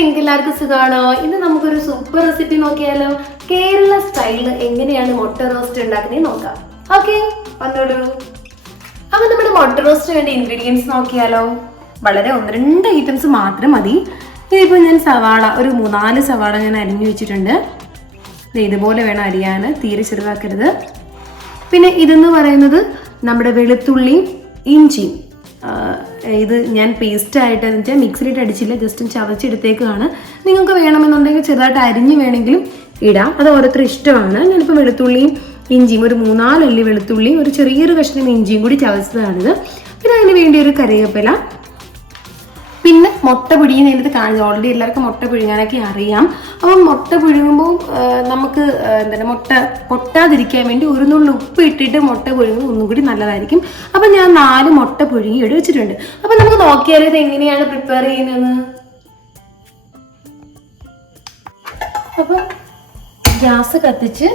നിങ്ങൾക്ക് എല്ലാവർക്കും സുഖമാണോ? ഇന്ന് നമുക്കൊരു സൂപ്പർ റെസിപ്പി നോക്കിയാലോ? കേരള സ്റ്റൈലിൽ എങ്ങനെയാണ് മുട്ട റോസ്റ്റ് ഉണ്ടാക്കുന്നത് നോക്കാം. ഓക്കെ, വന്നോളൂ. അപ്പൊ നമ്മുടെ മുട്ട റോസ്റ്റ് വേണ്ട ഇൻഗ്രീഡിയൻസ് നോക്കിയാലോ? വളരെ 1-2 ഐറ്റംസ് മാത്രം മതി. ഇതിപ്പോൾ ഞാൻ സവാള ഒരു 3-4 സവാള ഞാൻ അരിഞ്ഞു വെച്ചിട്ടുണ്ട്. ഇതുപോലെ വേണം അരിയാൻ, തീരെ ചെറുതാക്കരുത്. പിന്നെ ഇതെന്ന് പറയുന്നത് നമ്മുടെ വെളുത്തുള്ളിയും ഇഞ്ചിയും. ഇത് ഞാൻ പേസ്റ്റായിട്ട് വെച്ചാൽ മിക്സിയിലിട്ട് അടിച്ചില്ല, ജസ്റ്റ് ചവച്ചെടുത്തേക്കാണ്. നിങ്ങൾക്ക് വേണമെന്നുണ്ടെങ്കിൽ ചെറുതായിട്ട് അരിഞ്ഞ് വേണമെങ്കിലും ഇടാം, അത് ഓരോരുത്തർ ഇഷ്ടമാണ്. ഞാനിപ്പോൾ വെളുത്തുള്ളിയും ഇഞ്ചിയും ഒരു 3-4 അല്ലി വെളുത്തുള്ളിയും ഒരു ചെറിയൊരു കഷ്ണം ഇഞ്ചിയും കൂടി ചവച്ചതാണിത്. പിന്നെ അതിന് വേണ്ടി ഒരു കറിവേപ്പില, പിന്നെ മുട്ട പുഴുങ്ങുന്നതിനകത്ത് കാണിച്ചു. ഓൾറെഡി എല്ലാവർക്കും മുട്ട പുഴുങ്ങാനൊക്കെ അറിയാം. അപ്പം മുട്ട പുഴുങ്ങുമ്പോൾ നമുക്ക് മുട്ട പൊട്ടാതിരിക്കാൻ വേണ്ടി ഒരു നുള്ളി ഉപ്പ് ഇട്ടിട്ട് മുട്ട പുഴുങ്ങുമ്പോൾ ഒന്നും കൂടി നല്ലതായിരിക്കും. അപ്പം ഞാൻ 4 മുട്ട പുഴുങ്ങി എടുത്ത് വെച്ചിട്ടുണ്ട്. അപ്പം നമുക്ക് നോക്കിയാൽ ഇത് എങ്ങനെയാണ് പ്രിപ്പയർ ചെയ്യുന്നത്. അപ്പം ഗ്യാസ് കത്തിച്ച്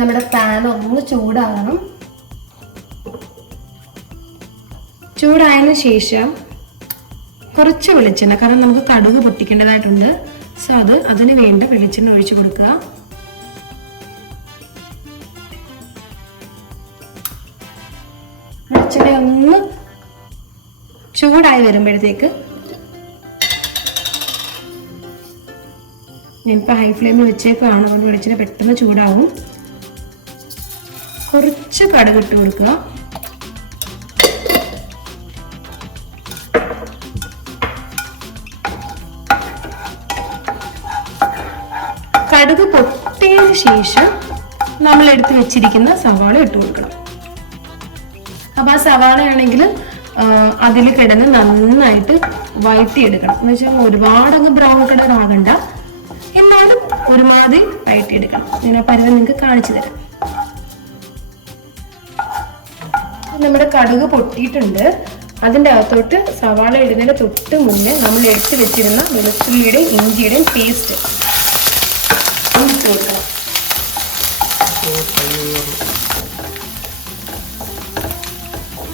നമ്മുടെ പാൻ ഒന്ന് ചൂടാകണം. ചൂടായതിനു ശേഷം കുറച്ച് വെളിച്ചെണ്ണ, കാരണം നമുക്ക് കടുക് പൊട്ടിക്കേണ്ടതായിട്ടുണ്ട്. സോ അതിന് വേണ്ട വെളിച്ചെണ്ണ ഒഴിച്ചു കൊടുക്കുക. വെളിച്ചെണ്ണ ഒന്ന് ചൂടായി വരുമ്പോഴത്തേക്ക് ഞാനിപ്പോൾ ഹൈ ഫ്ലെയിമിൽ വെച്ചേക്കാണ്, അതുകൊണ്ട് വെളിച്ചെണ്ണ പെട്ടെന്ന് ചൂടാവും. കുറച്ച് കടുക് ഇട്ട് കൊടുക്കുക. കടുക് പൊട്ടിയതിന് ശേഷം നമ്മൾ എടുത്ത് വെച്ചിരിക്കുന്ന സവാള ഇട്ട് കൊടുക്കണം. അപ്പം ആ സവാള ആണെങ്കിൽ അതിൽ കിടന്ന് നന്നായിട്ട് വഴറ്റിയെടുക്കണം. എന്ന് വെച്ചാൽ ഒരുപാടങ്ങ് ബ്രൗൺ കളർ ആകണ്ട, എന്നാലും ഒരുമാതിരി വഴറ്റിയെടുക്കണം. ഞാൻ ആ പരുവം നിങ്ങൾക്ക് കാണിച്ചു തരാം. നമ്മുടെ കടുക് പൊട്ടിയിട്ടുണ്ട്. അതിൻ്റെ അകത്തോട്ട് സവാള ഇടുന്നതിന് തൊട്ട് മുന്നേ നമ്മൾ എടുത്ത് വെച്ചിരുന്ന വെളുത്തുള്ളിയുടെയും ഇഞ്ചിയുടെയും പേസ്റ്റ് കൊടുക്കണം.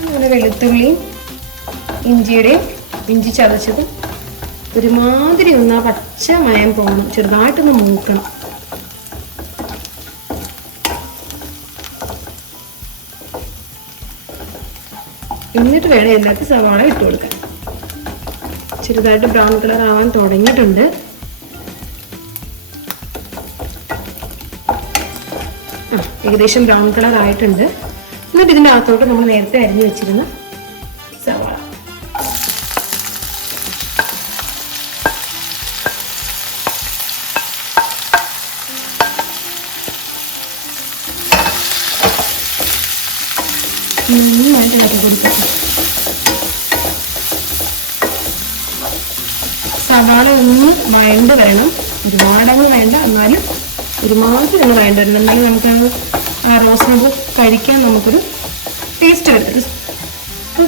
അങ്ങനെ വെളുത്തുള്ളിയും ഇഞ്ചി ചതച്ചതും ഒരുമാതിരി ഒന്ന് ആ പച്ച മയം പോകണം, ചെറുതായിട്ടൊന്ന് മൂക്കണം. എന്നിട്ട് വേണം ഇതിനകത്ത് സവാള ഇട്ട് കൊടുക്കാൻ. ചെറുതായിട്ട് ബ്രൗൺ കളർ ആവാൻ തുടങ്ങിയിട്ടുണ്ട്. ഏകദേശം ബ്രൗൺ കളർ ആയിട്ടുണ്ട്. എന്നിട്ട് ഇതിൻ്റെ അകത്തോട്ട് നമ്മൾ നേരത്തെ അരിഞ്ഞു വെച്ചിരുന്ന സവാള നന്നായിട്ട് ഇളക്കി കൊടുക്കുക. സവാള ഒന്ന് വഴണ്ട് വരണം, ഒരുപാടങ്ങ് വേണ്ട, എന്നാലും ഒരുമാതിരി ഒന്ന് വേണ്ട വരുന്നുണ്ടെങ്കിൽ നമുക്ക് ആ റോസ്റ്റ് കഴിക്കാൻ നമുക്കൊരു ടേസ്റ്റ് വരും. അപ്പോൾ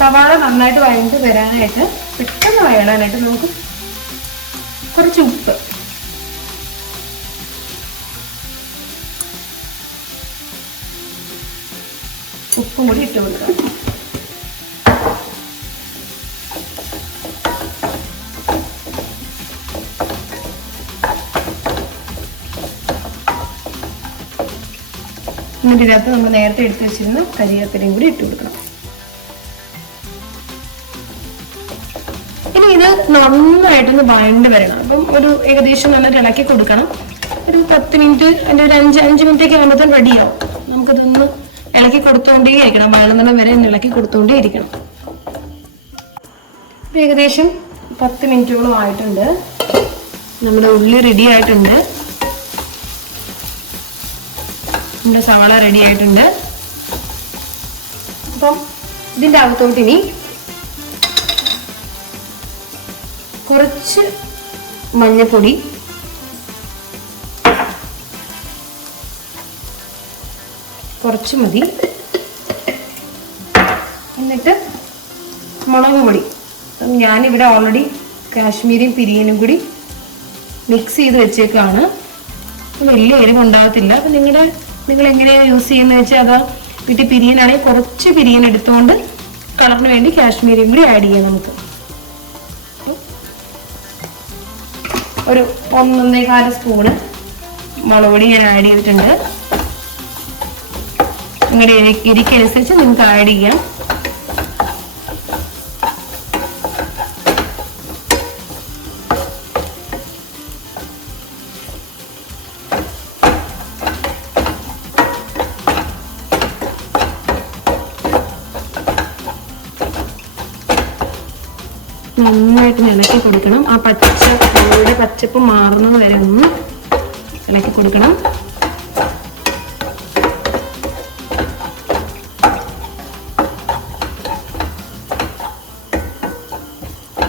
സവാള നന്നായിട്ട് വഴണ്ട് വരാനായിട്ട്, പെട്ടെന്ന് വഴടാനായിട്ട് നമുക്ക് കുറച്ച് ഉപ്പും കൂടി ഇട്ട് കൊടുക്കണം. എന്നിട്ട് ഇതിനകത്ത് നമ്മൾ നേരത്തെ എടുത്ത് വെച്ചിരുന്ന കരിവേപ്പിലയും കൂടി ഇട്ട് കൊടുക്കണം. ഇനി ഇത് നന്നായിട്ടൊന്ന് വഴണ്ട് വരണം. അപ്പം ഒരു ഏകദേശം നന്നായിട്ട് ഇളക്കി കൊടുക്കണം. ഒരു 10 മിനിറ്റ്, അതിൻ്റെ ഒരു 5 മിനിറ്റൊക്കെ ആകുമ്പോഴത്തേക്കും റെഡിയാവും. നമുക്കിതൊന്ന് ഇളക്കി കൊടുത്തുകൊണ്ടേ ഇരിക്കണം, വഴന്നുന്ന വരെ ഇളക്കി കൊടുത്തുകൊണ്ടേ ഇരിക്കണം. ഇപ്പം ഏകദേശം 10 മിനിറ്റോളം ആയിട്ടുണ്ട്. നമ്മുടെ ഉള്ളി റെഡി ആയിട്ടുണ്ട്, നമ്മുടെ സവാള റെഡി ആയിട്ടുണ്ട്. അപ്പം ഇതിൻ്റെ അകത്തോട്ട് ഇനി കുറച്ച് മഞ്ഞൾപ്പൊടി, കുറച്ച് മതി, എന്നിട്ട് മുളക് പൊടി. ഞാനിവിടെ ഓൾറെഡി കാശ്മീരിയും പിരിയനും കൂടി മിക്സ് ചെയ്ത് വെച്ചേക്കാണ്. വലിയ എരിവുണ്ടാകത്തില്ല. അപ്പം നിങ്ങൾ എങ്ങനെയാണ് യൂസ് ചെയ്യുന്നത് വെച്ചാൽ, അതാ വീട്ടിൽ പിരിയനാണെങ്കിൽ കുറച്ച് പിരിയൻ എടുത്തുകൊണ്ട് കളറിന് വേണ്ടി കാശ്മീരിയും കൂടി ആഡ് ചെയ്യാം നമുക്ക്. ഒരു 1.25 സ്പൂണ് മുളക് പൊടി ഞാൻ ആഡ് ചെയ്തിട്ടുണ്ട്. നിങ്ങളുടെ എരിക്കനുസരിച്ച് നിങ്ങൾക്ക് ആഡ് ചെയ്യാം. നന്നായിട്ട് ഇളക്കി കൊടുക്കണം. ആ മുളകുടെ പച്ചപ്പ് മാറുന്നത് വരെ ഒന്ന് ഇളക്കി കൊടുക്കണം.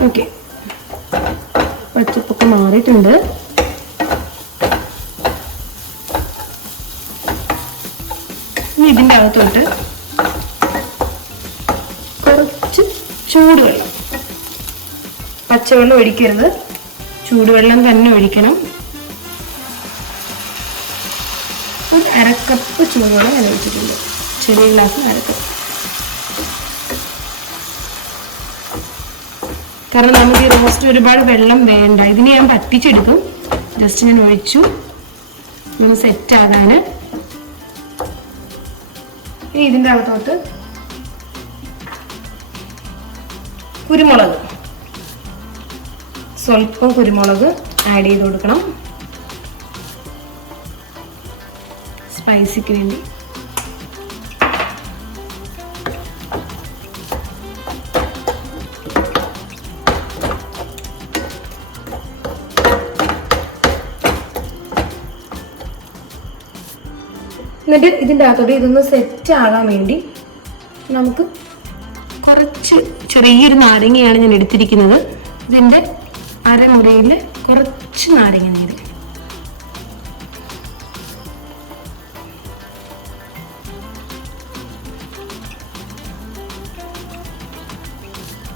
ഓക്കെ, പച്ചപ്പൊക്കെ മാറിയിട്ടുണ്ട്. ഇനി ഇതിൻ്റെ അകത്തോട്ട് കുറച്ച് ചൂടുവെള്ളം, പച്ചവെള്ളം ഒഴിക്കരുത്, ചൂടുവെള്ളം തന്നെ ഒഴിക്കണം. ഒരു 1/2 കപ്പ് ചൂടുവെള്ളം ഞാൻ ഒഴിച്ചിട്ടുണ്ട്. ചെറിയ ഗ്ലാസ്സിന് 1/2 കപ്പ്. കാരണം നമുക്ക് ഈ റോസ്റ്റ് ഒരുപാട് വെള്ളം വേണ്ട. ഇതിന് ഞാൻ പറ്റിച്ചെടുക്കും. ജസ്റ്റ് ഞാൻ ഒഴിച്ചു ഒന്ന് സെറ്റ് ആകാൻ. ഇനി ഇതിൻ്റെ അകത്തോട്ട് കുരുമുളക്, സ്വല്പം കുരുമുളക് ആഡ് ചെയ്ത് കൊടുക്കണം, സ്പൈസിക്ക് വേണ്ടി. എന്നിട്ട് ഇതിൻ്റെ അകത്തോട്ട് ഇതൊന്ന് സെറ്റ് ആകാൻ വേണ്ടി നമുക്ക് കുറച്ച് ചെറിയൊരു നാരങ്ങയാണ് ഞാൻ എടുത്തിരിക്കുന്നത്. ഇതിൻ്റെ അരമുറിയിൽ കുറച്ച് നാരങ്ങ നീര്.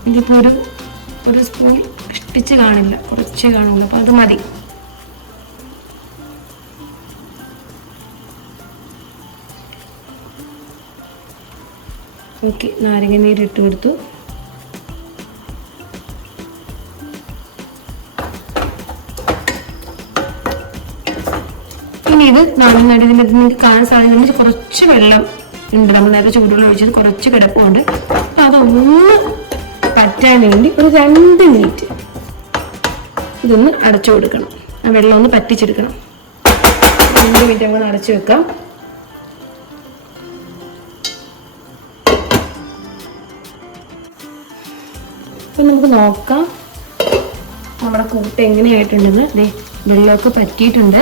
ഇതിപ്പോൾ ഒരു സ്പൂൺ ഇഷ്ടിച്ച് കാണില്ല, കുറച്ച് കാണുള്ളൂ, അപ്പം അത് മതി. ഓക്കെ, നാരങ്ങ നീര് ഇട്ട് കൊടുത്തു. ഇനി ഇത് നന്നായിട്ട് ഇതിൻ്റെ നിങ്ങൾക്ക് കാണാൻ സാധിക്കുന്നത് കുറച്ച് വെള്ളം ഉണ്ട്. നമ്മൾ നേരത്തെ ചൂടുവെള്ളം ഒഴിച്ചത് കുറച്ച് കിടപ്പുണ്ട്. അതൊന്ന് പറ്റാൻ വേണ്ടി ഒരു 2 മിനിറ്റ് ഇതൊന്ന് അടച്ചു കൊടുക്കണം. ആ വെള്ളം ഒന്ന് പറ്റിച്ചെടുക്കണം. 2 മിനിറ്റ് അങ്ങനെ അടച്ചു വെക്കാം. അപ്പം നമുക്ക് നോക്കാം നമ്മുടെ കൂട്ട് എങ്ങനെയായിട്ടുണ്ടെന്ന്. വെള്ളമൊക്കെ പറ്റിയിട്ടുണ്ട്.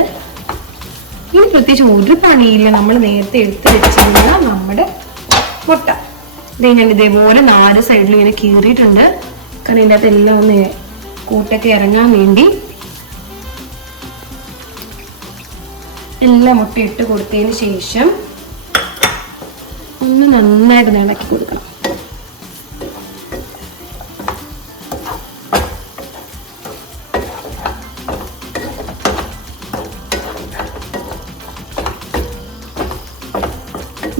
ഇനി പ്രത്യേകിച്ച് ഒരു പണിയില്ല. നമ്മൾ നേരത്തെ എടുത്ത് വെച്ചിരുന്ന നമ്മുടെ മുട്ട ഞാൻ ഇതേപോലെ 4 സൈഡിലും ഇങ്ങനെ കീറിയിട്ടുണ്ട്. കാരണം ഇതിൻ്റെ അകത്ത് എല്ലാം ഒന്ന് കൂട്ടൊക്കെ ഇറങ്ങാൻ വേണ്ടി എല്ലാം മുട്ട ഇട്ട് കൊടുത്തതിന് ശേഷം ഒന്ന് നന്നായിട്ട് ഇളക്കി കൊടുക്കണം.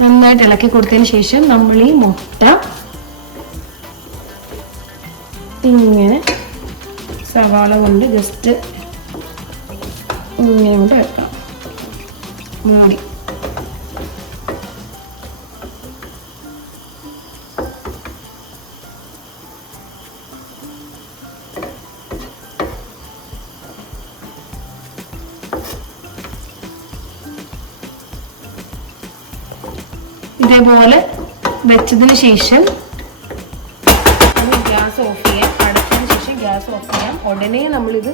നന്നായിട്ട് ഇളക്കി കൊടുത്തതിന് ശേഷം നമ്മൾ ഈ മുട്ട ഇങ്ങനെ സവാള കൊണ്ട് ജസ്റ്റ് ഇങ്ങനെ കൊണ്ട് വെക്കാം. മതി. ഇതേപോലെ വെച്ചതിന് ശേഷം ഗ്യാസ് ഓഫ് ചെയ്യാം. അടച്ചതിന് ശേഷം ഗ്യാസ് ഓഫ് ചെയ്യാം. ഉടനെ നമ്മളിത്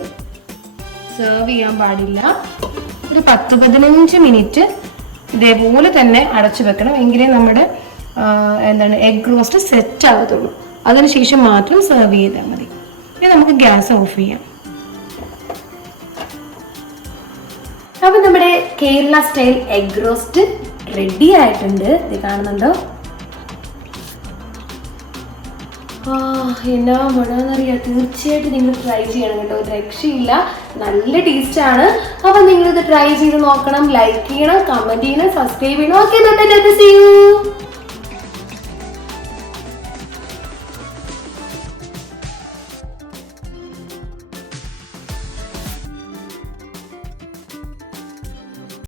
സെർവ് ചെയ്യാൻ പാടില്ല. ഒരു 10-15 മിനിറ്റ് ഇതേപോലെ തന്നെ അടച്ചു വെക്കണം. എങ്കിലേ നമ്മുടെ എഗ് റോസ്റ്റ് സെറ്റ് ആകത്തുള്ളൂ. അതിനുശേഷം മാത്രം സെർവ് ചെയ്താൽ മതി. ഇനി നമുക്ക് ഗ്യാസ് ഓഫ് ചെയ്യാം. അപ്പം നമ്മുടെ Kerala style egg roast ready ആയിട്ടുണ്ട്. ഇത് കാണുന്നുണ്ടോ? എന്നാ മണമെന്നറിയാം. തീർച്ചയായിട്ടും നിങ്ങൾ ട്രൈ ചെയ്യണം കേട്ടോ. ഒരു രക്ഷയില്ല, നല്ല ടേസ്റ്റ് ആണ്. അപ്പം നിങ്ങളിത് ട്രൈ ചെയ്ത് നോക്കണം. ലൈക്ക് ചെയ്യണം, കമന്റ് ചെയ്യണം, സബ്സ്ക്രൈബ് ചെയ്യണം. Okay, see U.